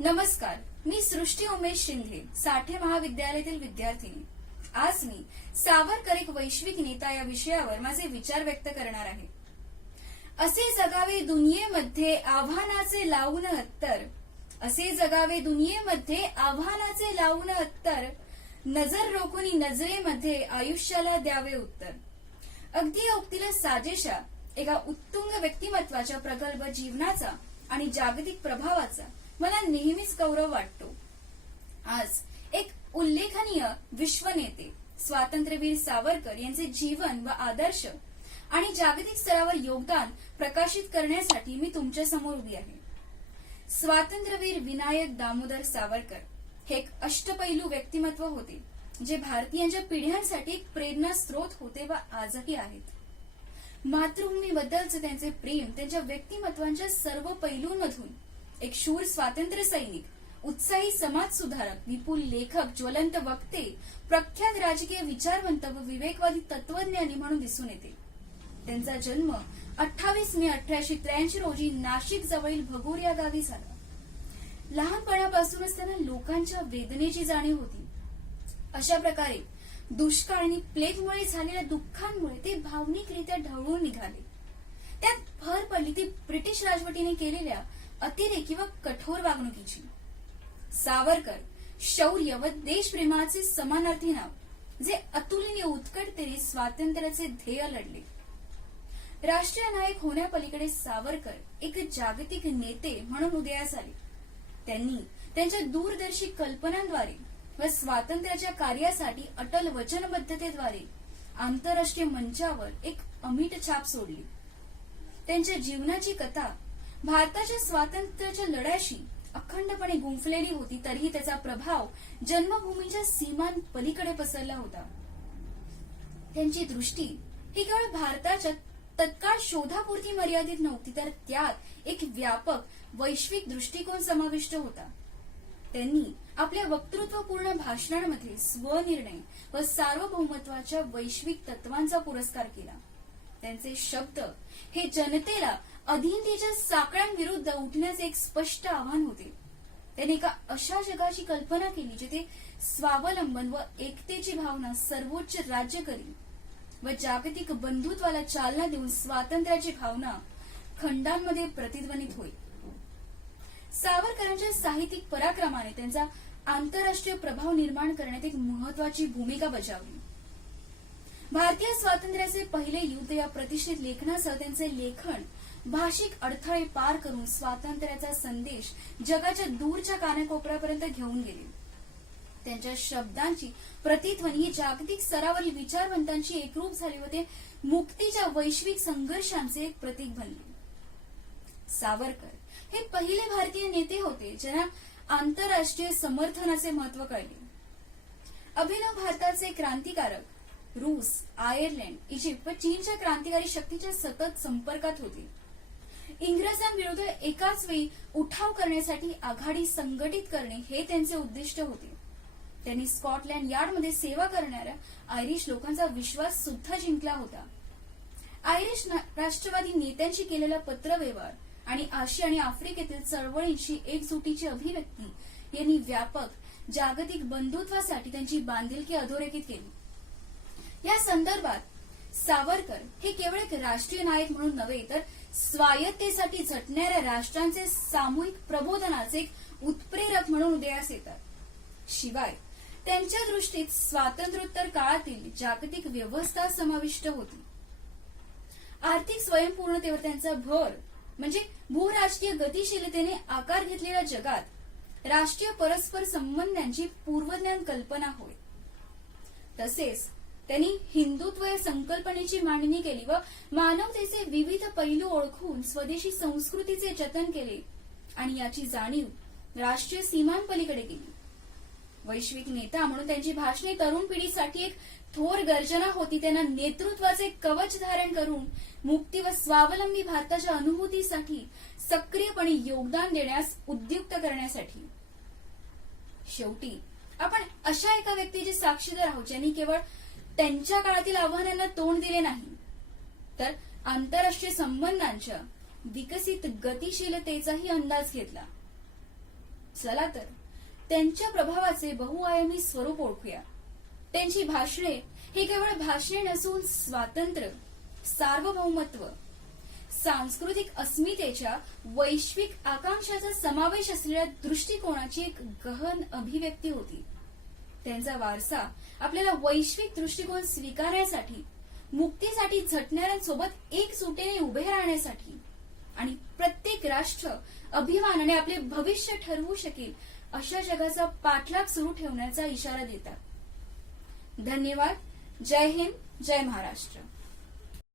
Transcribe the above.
नमस्कार, मी सृष्टी उमेश शिंदे, साठे महाविद्यालयातील विद्यार्थिनी। आज मी सावरकर एक वैश्विक नेता या विषयावर माझे विचार व्यक्त करणार आहे। असे जगावे दुनियेमध्ये आव्हानाचे लावून अत्तर, असे जगावे दुनियेमध्ये आव्हानाचे लावून अत्तर, नजर रोखून नजरेमध्ये आयुष्याला द्यावे उत्तर। अगदी ओक्तीला साजेशा एका उत्तुंग व्यक्तिमत्वाच्या प्रगल्भ जीवनाचा आणि जागतिक प्रभावाचा मला नेहमीच गौरव वाटतो। आज एक उल्लेखनीय विश्वनेते स्वातंत्र्यवीर सावरकर यांचे जीवन व आदर्श आणि जागतिक स्तरावर योगदान प्रकाशित करण्यासाठी मी तुमच्या समोर उभी आहे। स्वातंत्र्यवीर विनायक दामोदर सावरकर हे एक अष्टपैलू व्यक्तिमत्व होते, जे भारतीयांच्या पिढ्यांसाठी एक प्रेरणा स्रोत होते व आजही आहेत। मातृभूमीबद्दलचे त्यांचे प्रेम त्यांच्या व्यक्तिमत्वांच्या सर्व पैलूंमधून एक शूर स्वातंत्र्य सैनिक, उत्साही समाज सुधारक, विपुल लेखक, ज्वलंत वक्ते, प्रख्यात राजकीय विचारवंत व विवेकवादी तत्वज्ञानी म्हणून दिसून येते। त्यांचा जन्म 28 मे 1883 रोजी नाशिक जवळील भगूर या गावी झाला। लहानपणापासूनच त्यांना लोकांच्या वेदनेची जाणीव होती। अशा प्रकारे दुष्काळ आणि प्लेगमुळे झालेल्या दुःखांमुळे ते भावनिकरित्या ढवळून निघाले। त्यात भर पडली ती ब्रिटिश राजवटीने केलेल्या अतिरेकी व कठोर वागणुकीची। सावरकर शौर्य व देशप्रेमाचे समानार्थी नाव, जे अतुलनीय उत्कटतेने स्वातंत्र्याचे ध्येय लढले। राष्ट्रीय नायक होण्यापलीकडे सावरकर एक जागतिक नेते म्हणून उदयास आले। त्यांनी त्यांच्या दूरदर्शी कल्पनांद्वारे व स्वातंत्र्याच्या कार्यासाठी अटल वचनबद्धतेद्वारे आंतरराष्ट्रीय मंचावर एक अमिट छाप सोडली। त्यांच्या जीवनाची कथा भारताच्या स्वातंत्र्याच्या लढ्याशी अखंडपणे गुंफलेली होती, तरीही त्याचा प्रभाव जन्मभूमीच्या सीमांपलीकडे पसरला होता। त्यांची दृष्टी ही केवळ भारताच्या तत्काळ शोधापुरती मर्यादित नव्हती, तर त्यात एक व्यापक वैश्विक दृष्टिकोन समाविष्ट होता। त्यांनी आपल्या वक्तृत्वपूर्ण भाषणांमध्ये स्वनिर्णय व सार्वभौमत्वाच्या वैश्विक तत्वांचा पुरस्कार केला। त्यांचे शब्द हे जनतेला अधीनतेच्या साकळ्यांविरुद्ध उठण्याचे एक स्पष्ट आव्हान होते। त्यांनी एका अशा जगाची कल्पना केली जिथे स्वावलंबन व एकतेची भावना सर्वोच्च राज्य करेल व जागतिक बंधुत्वाला चालना देऊन स्वातंत्र्याची भावना खंडांमध्ये प्रतिध्वनित होईल। सावरकरांच्या साहित्यिक पराक्रमाने त्यांचा आंतरराष्ट्रीय प्रभाव निर्माण करण्यात एक महत्वाची भूमिका बजावली। भारतीय स्वातंत्र्याचे पहिले युद्ध या प्रतिष्ठित लेखनासह त्यांचे लेखन भाषिक अडथळे पार करून स्वातंत्र्याचा संदेश जगाच्या दूरच्या कानाकोपऱ्यापर्यंत घेऊन गेले। त्यांच्या शब्दांची प्रतिध्वनी ही जागतिक स्तरावरील विचारवंतांची एकरूप झाली व ते मुक्तीच्या वैश्विक संघर्षांचे एक प्रतीक बनले। सावरकर हे पहिले भारतीय नेते होते ज्यांना आंतरराष्ट्रीय समर्थनाचे महत्व कळले। अभिनव भारताचे क्रांतिकारक रूस, आयर्लंड, इजिप्त व चीनच्या क्रांतिकारी शक्तीच्या सतत संपर्कात होते। इंग्रजांविरुद्ध एकाच वेळी उठाव करण्यासाठी आघाडी संघटित करणे हे त्यांचे उद्दिष्ट होते। त्यांनी स्कॉटलंड यार्डमध्ये सेवा करणाऱ्या आयरिश लोकांचा विश्वास सुद्धा जिंकला होता। आयरिश राष्ट्रवादी नेत्यांशी केलेला पत्रव्यवहार आणि आशिया आणि आफ्रिकेतील चळवळींची एकजुटीची अभिव्यक्ती यांनी व्यापक जागतिक बंधुत्वासाठी त्यांची बांधिलकी अधोरेखित केली। या संदर्भात सावरकर हे केवळ एक राष्ट्रीय नायक म्हणून नव्हे, तर स्वायत्तेसाठी झटणाऱ्या राष्ट्रांचे सामूहिक प्रबोधनाचे एक उत्प्रेरक म्हणून उदयास येतात। शिवाय त्यांच्या दृष्टीत स्वातंत्र्योत्तर काळातील जागतिक व्यवस्था समाविष्ट होती। आर्थिक स्वयंपूर्णतेवर त्यांचा भर म्हणजे भूराजकीय गतिशीलतेने आकार घेतलेल्या जगात राष्ट्रीय परस्पर संबंधांची पूर्वज्ञान कल्पना होय। तसेच त्यांनी हिंदुत्व या संकल्पनेची मांडणी केली व मानवतेचे विविध पैलू ओळखून स्वदेशी संस्कृतीचे जतन केले आणि याची जाणीव राष्ट्रीय सीमांपलीकडे केली। वैश्विक नेता म्हणून त्यांची भाषणे तरुण पिढीसाठी एक थोर गर्जना होती। त्यांना नेतृत्वाचे कवच धारण करून मुक्ती व स्वावलंबी भारताच्या अनुभूतीसाठी सक्रियपणे योगदान देण्यास उद्युक्त करण्यासाठी। शेवटी आपण अशा एका व्यक्तीचे साक्षीदार आहोत ज्यांनी केवळ त्यांच्या काळातील आव्हानांना तोंड दिले नाही, तर आंतरराष्ट्रीय संबंधांच्या विकसित गतिशीलतेचाही अंदाज घेतला। चला तर त्यांच्या प्रभावाचे बहुआयामी स्वरूप ओळखूया. त्यांची भाषणे ही केवळ भाषणे नसून स्वातंत्र्य, सार्वभौमत्व, सांस्कृतिक अस्मितेच्या वैश्विक आकांक्षाचा समावेश असलेल्या दृष्टिकोनाची एक गहन अभिव्यक्ती होती. त्यांचा वारसा आपल्याला वैश्विक दृष्टिकोन स्वीकारण्यासाठी, मुक्तीसाठी झटणाऱ्यांसोबत एकजुटीने उभे राहण्यासाठी आणि प्रत्येक राष्ट्र अभिमानाने आपले भविष्य ठरवू शकेल अशा जगाचा पाठलाग सुरू ठेवण्याचा इशारा देतात. धन्यवाद. जय हिंद, जय महाराष्ट्र.